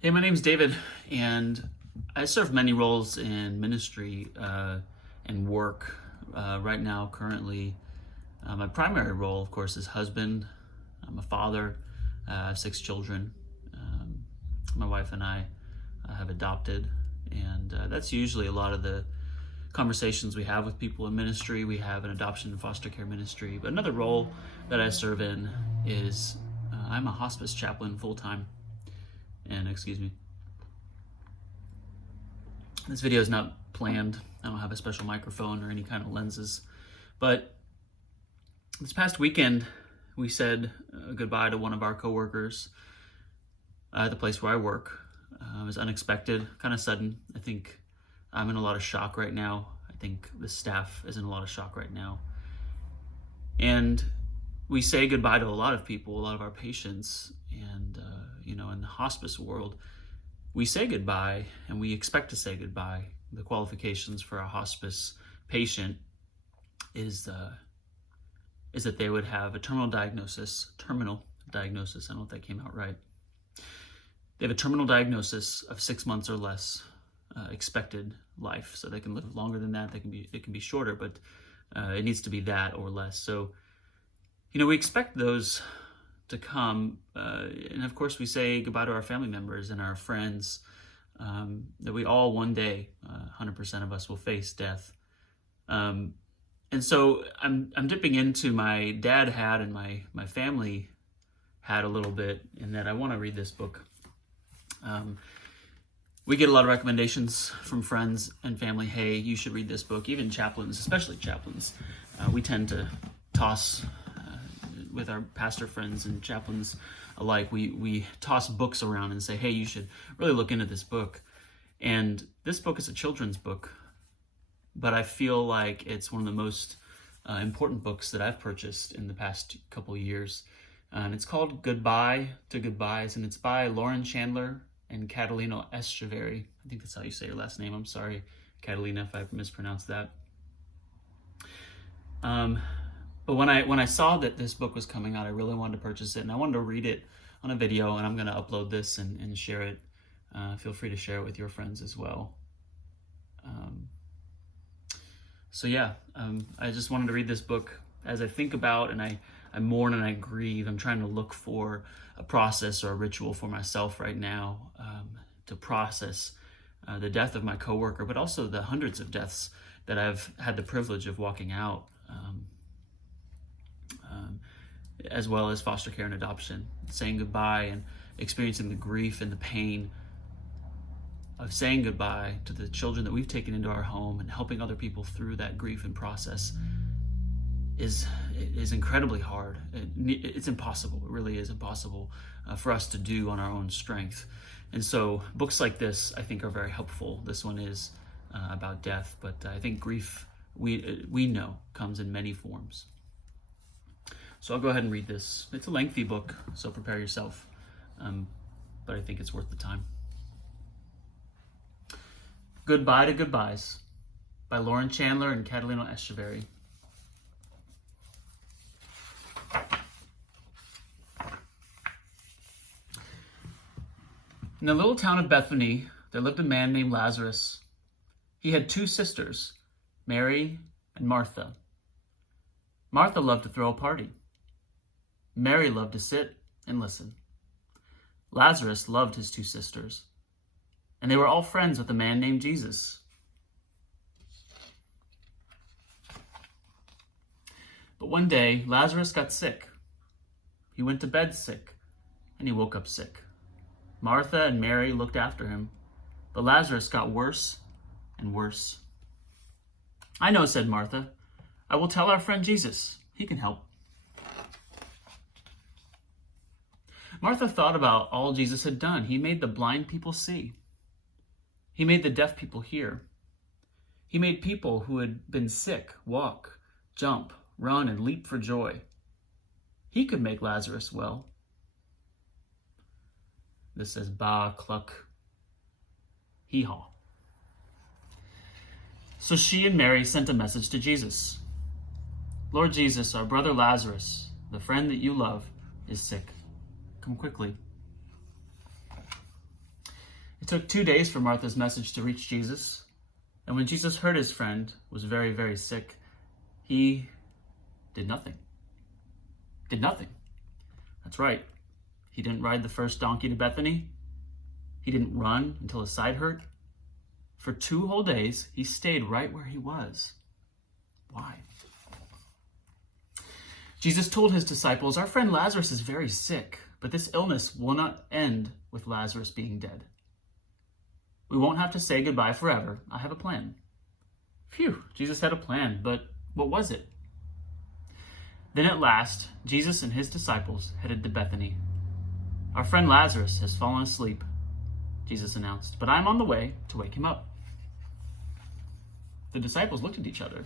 Hey, my name's David, and I serve many roles in ministry and work. Right now, currently, my primary role, of course, is husband. I'm a father. I have 6 children. Um, my wife and I have adopted, and that's usually a lot of the conversations we have with people in ministry. We have an adoption and foster care ministry. But another role that I serve in is I'm a hospice chaplain full time. And excuse me. This video is not planned. I don't have a special microphone or any kind of lenses. But this past weekend, we said goodbye to one of our coworkers at the place where I work. It was unexpected, kind of sudden. I think I'm in a lot of shock right now. I think the staff is in a lot of shock right now. And we say goodbye to a lot of people, a lot of our patients. And, in the hospice world, we say goodbye and we expect to say goodbye. The qualifications for a hospice patient is that they would have a terminal diagnosis. I don't know if that came out right. They have a terminal diagnosis of 6 months or less expected life. So they can live longer than that. It can be shorter, but it needs to be that or less. So, we expect those to come. And of course, we say goodbye to our family members and our friends, that we all one day, 100% of us will face death. And so I'm dipping into my dad hat and my family hat a little bit, in that I want to read this book. We get a lot of recommendations from friends and family. Hey, you should read this book. Even chaplains, especially chaplains. We tend to toss, with our pastor friends and chaplains alike, we toss books around and say, hey, you should really look into this book. And this book is a children's book, but I feel like it's one of the most important books that I've purchased in the past couple of years. And it's called Goodbye to Goodbyes, and it's by Lauren Chandler and Catalina Echeverry. I think that's how you say your last name. I'm sorry, Catalina, if I've mispronounced that. But when I saw that this book was coming out, I really wanted to purchase it, and I wanted to read it on a video, and I'm going to upload this and share it. Feel free to share it with your friends as well. I just wanted to read this book as I think about, and I mourn and I grieve. I'm trying to look for a process or a ritual for myself right now to process the death of my coworker, but also the hundreds of deaths that I've had the privilege of walking out, as well as foster care and adoption, saying goodbye and experiencing the grief and the pain of saying goodbye to the children that we've taken into our home, and helping other people through that grief and process is incredibly hard. It's impossible. It really is impossible for us to do on our own strength. And so books like this, I think, are very helpful. This one is about death, but I think grief, we know, comes in many forms. So I'll go ahead and read this. It's a lengthy book, so prepare yourself. But I think it's worth the time. Goodbye to Goodbyes by Lauren Chandler and Catalina Echeverry. In the little town of Bethany, there lived a man named Lazarus. He had 2 sisters, Mary and Martha. Martha loved to throw a party. Mary loved to sit and listen. Lazarus loved his 2 sisters, and they were all friends with a man named Jesus. But one day, Lazarus got sick. He went to bed sick, and he woke up sick. Martha and Mary looked after him, but Lazarus got worse and worse. I know, said Martha. I will tell our friend Jesus. He can help. Martha thought about all Jesus had done. He made the blind people see. He made the deaf people hear. He made people who had been sick walk, jump, run, and leap for joy. He could make Lazarus well. This says ba, cluck, hee-haw. So she and Mary sent a message to Jesus. Lord Jesus, our brother Lazarus, the friend that you love, is sick. Come quickly. It took 2 days for Martha's message to reach Jesus, and when Jesus heard his friend was very, very sick, he did nothing. Did nothing. That's right. He didn't ride the first donkey to Bethany. He didn't run until his side hurt. For 2 whole days, he stayed right where he was. Why? Jesus told his disciples, "Our friend Lazarus is very sick, but this illness will not end with Lazarus being dead. We won't have to say goodbye forever. I have a plan." Phew, Jesus had a plan, but what was it? Then at last, Jesus and his disciples headed to Bethany. "Our friend Lazarus has fallen asleep," Jesus announced, "but I'm on the way to wake him up." The disciples looked at each other.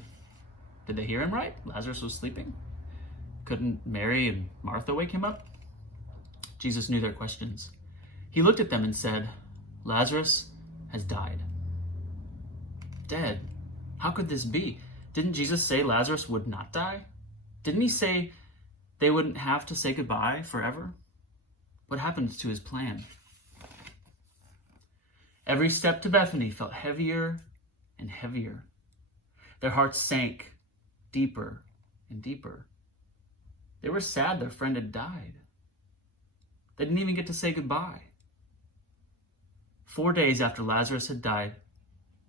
Did they hear him right? Lazarus was sleeping. Couldn't Mary and Martha wake him up? Jesus knew their questions. He looked at them and said, "Lazarus has died." Dead? How could this be? Didn't Jesus say Lazarus would not die? Didn't he say they wouldn't have to say goodbye forever? What happened to his plan? Every step to Bethany felt heavier and heavier. Their hearts sank deeper and deeper. They were sad their friend had died. They didn't even get to say goodbye. 4 days after Lazarus had died,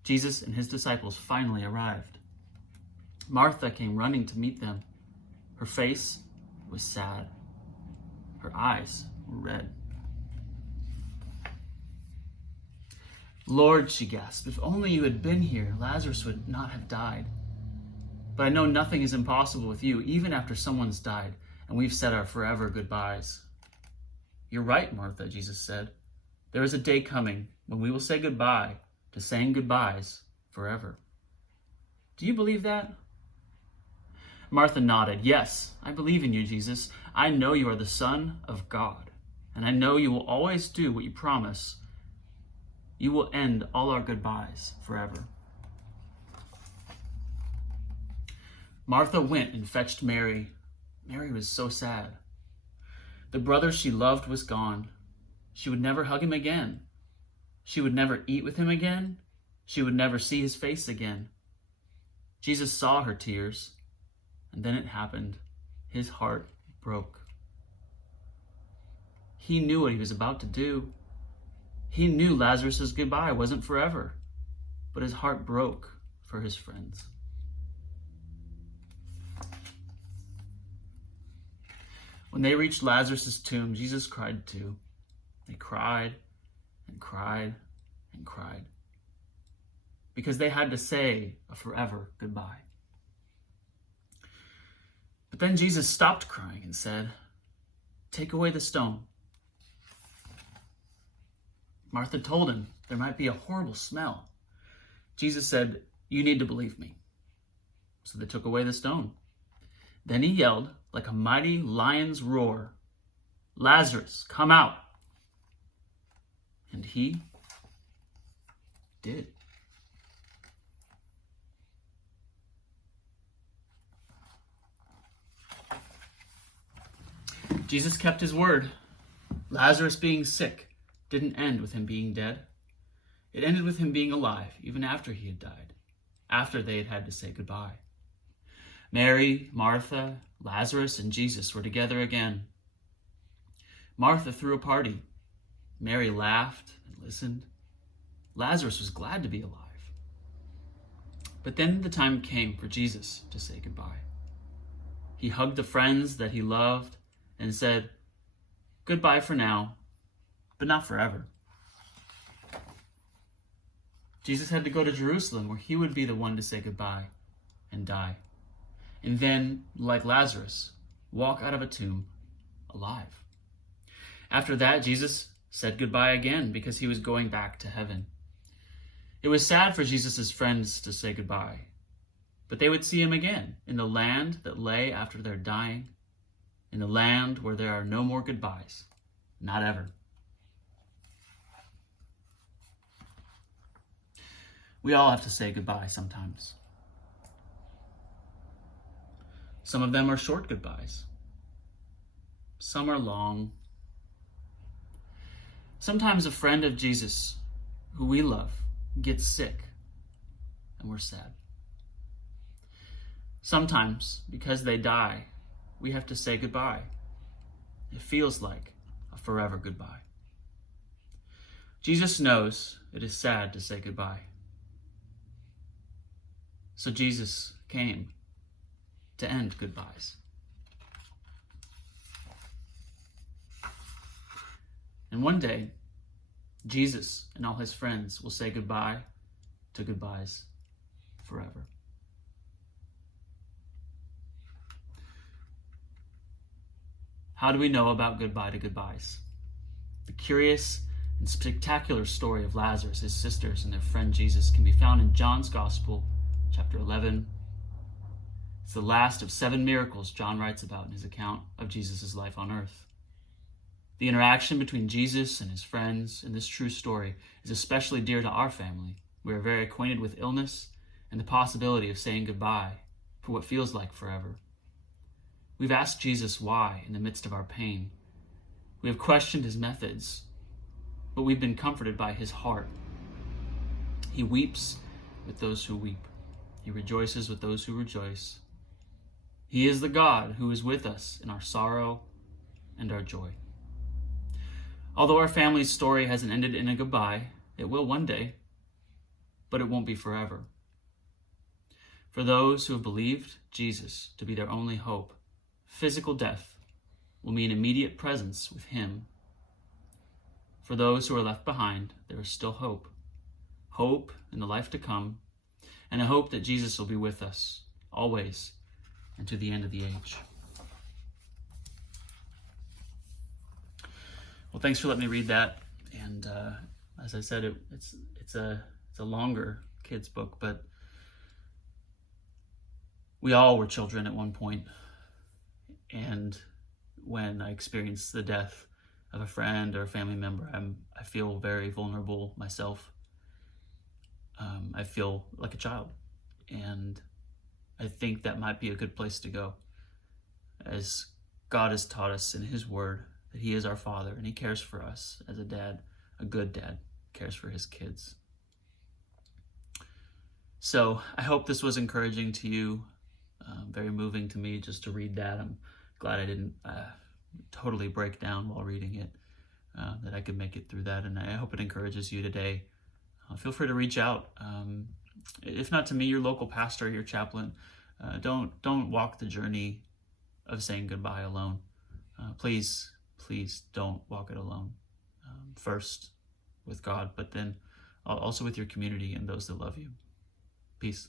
Jesus and his disciples finally arrived. Martha came running to meet them. Her face was sad. Her eyes were red. "Lord," she gasped, "if only you had been here, Lazarus would not have died. But I know nothing is impossible with you, even after someone's died, and we've said our forever goodbyes." "You're right, Martha," Jesus said. "There is a day coming when we will say goodbye to saying goodbyes forever." Do you believe that? Martha nodded. "Yes, I believe in you, Jesus. I know you are the Son of God, and I know you will always do what you promise. You will end all our goodbyes forever." Martha went and fetched Mary. Mary was so sad. The brother she loved was gone. She would never hug him again. She would never eat with him again. She would never see his face again. Jesus saw her tears, and then it happened. His heart broke. He knew what he was about to do. He knew Lazarus' goodbye wasn't forever, but his heart broke for his friends. When they reached Lazarus' tomb, Jesus cried too. They cried and cried and cried because they had to say a forever goodbye. But then Jesus stopped crying and said, "Take away the stone." Martha told him there might be a horrible smell. Jesus said, "You need to believe me." So they took away the stone. Then he yelled like a mighty lion's roar, "Lazarus, come out." And he did. Jesus kept his word. Lazarus being sick didn't end with him being dead. It ended with him being alive, even after he had died, after they had had to say goodbye. Mary, Martha, Lazarus, and Jesus were together again. Martha threw a party. Mary laughed and listened. Lazarus was glad to be alive. But then the time came for Jesus to say goodbye. He hugged the friends that he loved and said, "Goodbye for now, but not forever." Jesus had to go to Jerusalem, where he would be the one to say goodbye and die. And then, like Lazarus, walk out of a tomb alive. After that, Jesus said goodbye again because he was going back to heaven. It was sad for Jesus' friends to say goodbye, but they would see him again in the land that lay after their dying, in the land where there are no more goodbyes, not ever. We all have to say goodbye sometimes. Some of them are short goodbyes. Some are long. Sometimes a friend of Jesus who we love gets sick, and we're sad. Sometimes, because they die, we have to say goodbye. It feels like a forever goodbye. Jesus knows it is sad to say goodbye. So Jesus came to end goodbyes. And one day, Jesus and all his friends will say goodbye to goodbyes forever. How do we know about goodbye to goodbyes? The curious and spectacular story of Lazarus, his sisters, and their friend Jesus can be found in John's Gospel, chapter 11. It's the last of 7 miracles John writes about in his account of Jesus' life on earth. The interaction between Jesus and his friends in this true story is especially dear to our family. We are very acquainted with illness and the possibility of saying goodbye for what feels like forever. We've asked Jesus why in the midst of our pain. We have questioned his methods, but we've been comforted by his heart. He weeps with those who weep. He rejoices with those who rejoice. He is the God who is with us in our sorrow and our joy. Although our family's story hasn't ended in a goodbye, it will one day, but it won't be forever. For those who have believed Jesus to be their only hope, physical death will mean immediate presence with him. For those who are left behind, there is still hope. Hope in the life to come, and a hope that Jesus will be with us, always, and to the end of the age. Well, thanks for letting me read that. And as I said, it's a longer kids book, but we all were children at one point. And when I experience the death of a friend or a family member, I feel very vulnerable myself. I feel like a child, and I think that might be a good place to go, as God has taught us in his word that he is our Father and he cares for us as a dad, a good dad, cares for his kids. So I hope this was encouraging to you, very moving to me just to read that. I'm glad I didn't totally break down while reading it, that I could make it through that, and I hope it encourages you today. Feel free to reach out. If not to me, your local pastor, your chaplain. Don't walk the journey of saying goodbye alone. Please don't walk it alone. First with God, but then also with your community and those that love you. Peace.